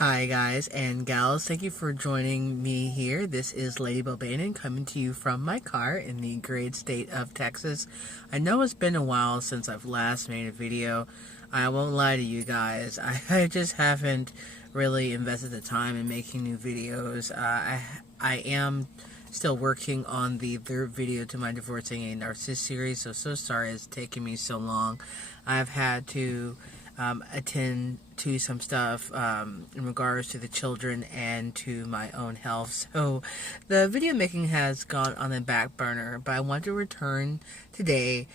Hi guys and gals, thank you for joining me here. This is Lady Bobanan coming to you from my car in the great state of Texas. I know it's been a while since I've last made a video. I won't lie to you guys, I just haven't really invested the time in making new videos. I am still working on the third video to my Divorcing a Narcissist series, so sorry it's taken me so long. I've had to attend to some stuff in regards to the children and to my own health. So the video making has gone on the back burner, but I want to return today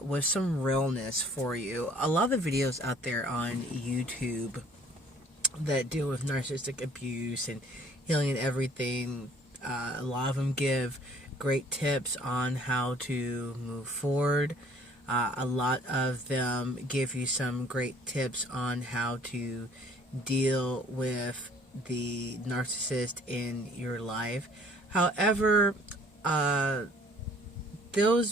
with some realness for you. A lot of the videos out there on YouTube that deal with narcissistic abuse and healing and everything, a lot of them give great tips on how to move forward. A lot of them give you some great tips on how to deal with the narcissist in your life. However, those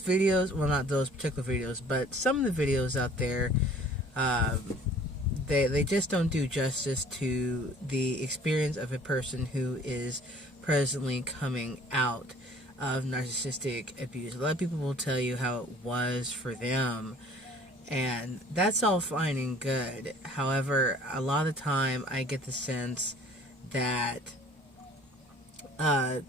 videos, well, not those particular videos, but some of the videos out there, they just don't do justice to the experience of a person who is presently coming out of narcissistic abuse. A lot of people will tell you how it was for them, and that's all fine and good. However, a lot of the time I get the sense that those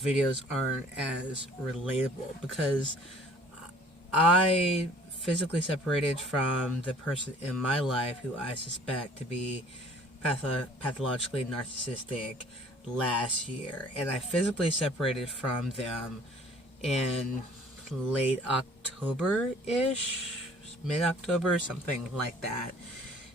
videos aren't as relatable, because I physically separated from the person in my life who I suspect to be pathologically narcissistic last year, and I physically separated from them in late October-ish, mid-October, something like that,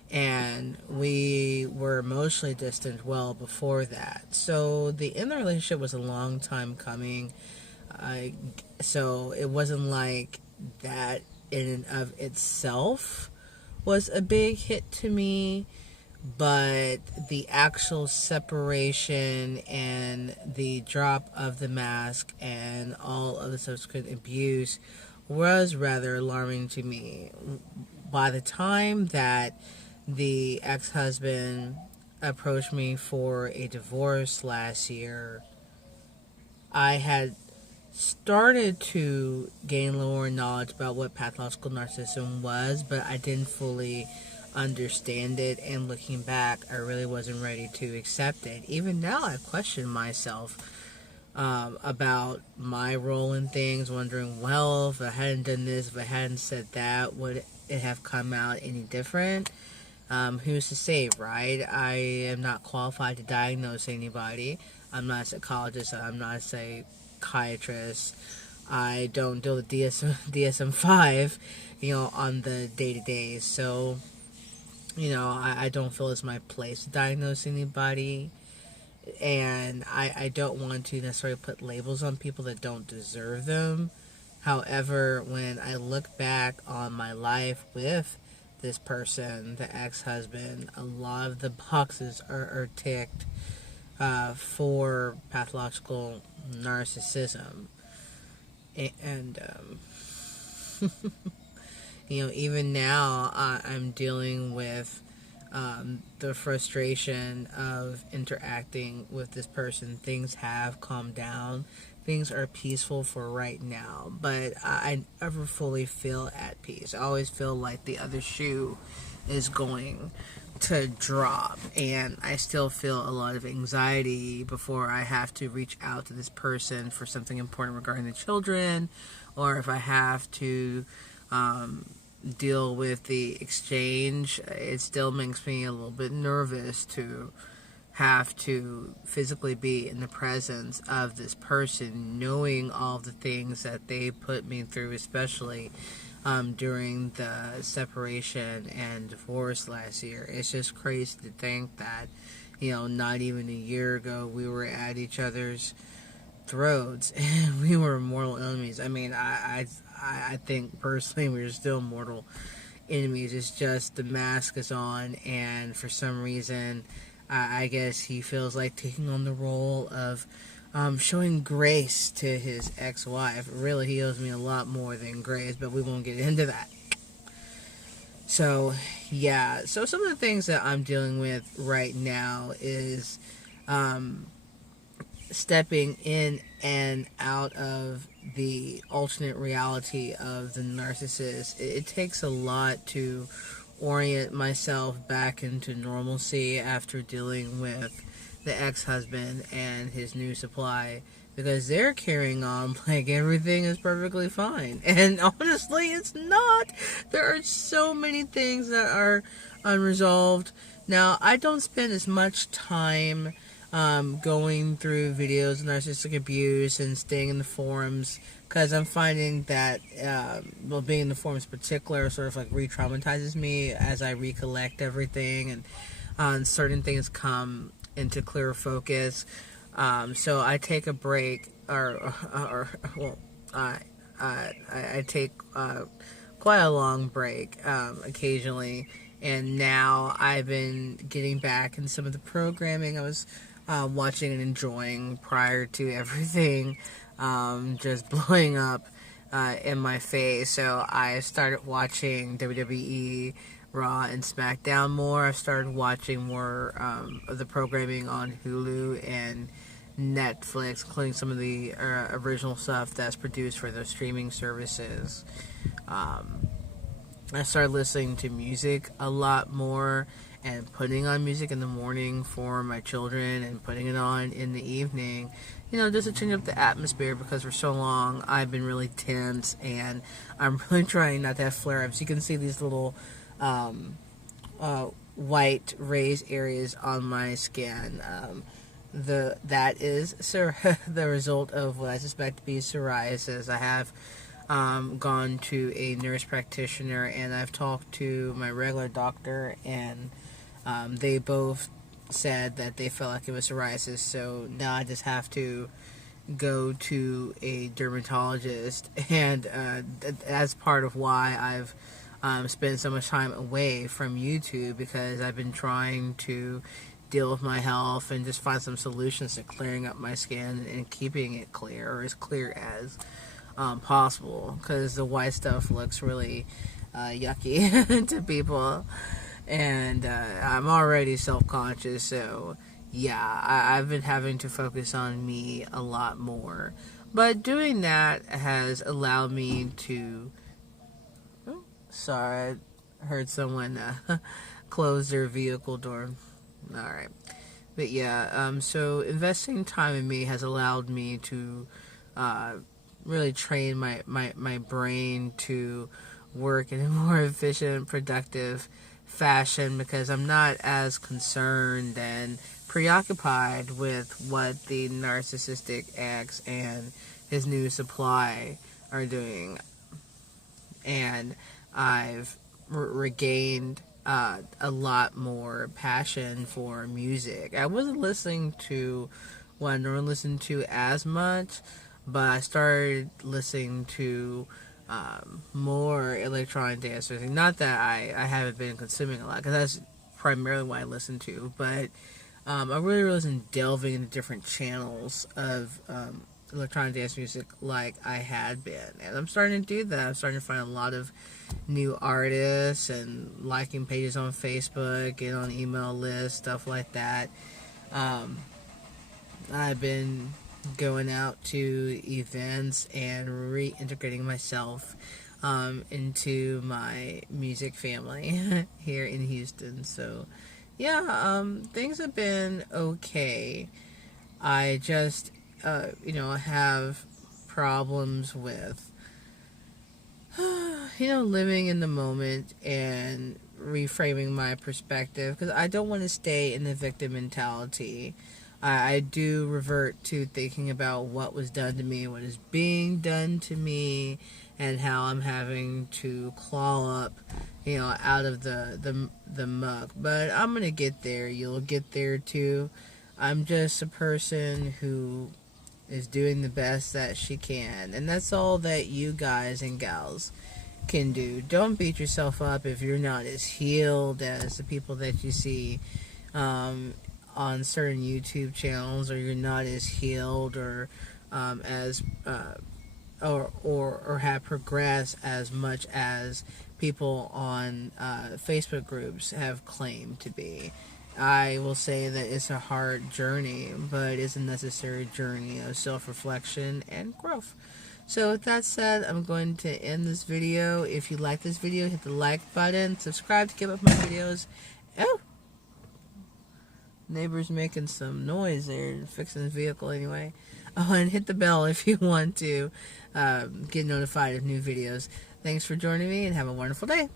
and we were emotionally distant well before that. So the end of the relationship was a long time coming, so it wasn't like that in and of itself was a big hit to me. But the actual separation and the drop of the mask and all of the subsequent abuse was rather alarming to me. By the time that the ex-husband approached me for a divorce last year, I had started to gain a little more knowledge about what pathological narcissism was, but I didn't fully understand it, and looking back, I really wasn't ready to accept it. Even now, I question myself about my role in things, wondering, well, if I hadn't done this, if I hadn't said that, would it have come out any different? Who's to say, right? I am not qualified to diagnose anybody. I'm not a psychologist. I'm not a psychiatrist. I don't deal with DSM-5, on the day-to-day. So I don't feel it's my place to diagnose anybody, and I don't want to necessarily put labels on people that don't deserve them. However, when I look back on my life with this person, the ex-husband, a lot of the boxes are ticked for pathological narcissism. And even now, I'm dealing with the frustration of interacting with this person. Things have calmed down. Things are peaceful for right now, but I never fully feel at peace. I always feel like the other shoe is going to drop, and I still feel a lot of anxiety before I have to reach out to this person for something important regarding the children, or if I have to deal with the exchange. It still makes me a little bit nervous to have to physically be in the presence of this person, knowing all the things that they put me through, especially during the separation and divorce last year. It's just crazy to think that, not even a year ago we were at each other's throats and we were mortal enemies. I mean, I think personally we're still mortal enemies. It's just the mask is on, and for some reason I guess he feels like taking on the role of showing grace to his ex-wife. Really, he owes me a lot more than grace, but we won't get into that. So, yeah. So, some of the things that I'm dealing with right now is stepping in and out of the alternate reality of the narcissist. It takes a lot to orient myself back into normalcy after dealing with the ex-husband and his new supply, because they're carrying on like everything is perfectly fine, and honestly it's not. There are so many things that are unresolved. Now, I don't spend as much time going through videos of narcissistic abuse and staying in the forums, because I'm finding that, being in the forums in particular sort of like re-traumatizes me as I recollect everything, and certain things come into clearer focus. So I take a break, well, I take quite a long break occasionally, and now I've been getting back in some of the programming I was watching and enjoying prior to everything just blowing up in my face. So I started watching WWE, Raw, and SmackDown more. I've started watching more of the programming on Hulu and Netflix, including some of the original stuff that's produced for those streaming services. I started listening to music a lot more and putting on music in the morning for my children and putting it on in the evening, just to change up the atmosphere, because for so long I've been really tense and I'm really trying not to have flare-ups. You can see these little white raised areas on my skin. That is the result of what I suspect to be psoriasis. I have gone to a nurse practitioner, and I've talked to my regular doctor, and they both said that they felt like it was psoriasis. So now I just have to go to a dermatologist, and that's part of why I've spent so much time away from YouTube, because I've been trying to deal with my health and just find some solutions to clearing up my skin and keeping it clear, or as clear as possible, because the white stuff looks really yucky to people, and I'm already self-conscious. So yeah, I've been having to focus on me a lot more, but doing that has allowed me to sorry, I heard someone close their vehicle door. Alright, but yeah, so investing time in me has allowed me to really train my brain to work in a more efficient, productive fashion, because I'm not as concerned and preoccupied with what the narcissistic ex and his new supply are doing. And I've regained a lot more passion for music. I wasn't listening to what I normally listen to as much, but I started listening to more electronic dance music. Not that I haven't been consuming a lot, because that's primarily what I listen to, but I really wasn't delving into different channels of electronic dance music like I had been, and I'm starting to do that. I'm starting to find a lot of new artists and liking pages on Facebook, get on email lists, stuff like that. I've been going out to events and reintegrating myself into my music family here in Houston. So yeah, things have been okay. I just have problems with living in the moment and reframing my perspective, because I don't want to stay in the victim mentality. I do revert to thinking about what was done to me, what is being done to me, and how I'm having to claw up, out of the muck. But I'm gonna get there. You'll get there too. I'm just a person who is doing the best that she can, and that's all that you guys and gals can do. Don't beat yourself up if you're not as healed as the people that you see on certain YouTube channels, or you're not as healed, or as or have progressed as much as people on Facebook groups have claimed to be. I will say that it's a hard journey, but it's a necessary journey of self-reflection and growth. So with that said, I'm going to end this video. If you like this video, hit the like button, subscribe to keep up my videos. Oh! Neighbor's making some noise there, fixing his vehicle anyway. Oh, and hit the bell if you want to get notified of new videos. Thanks for joining me, and have a wonderful day.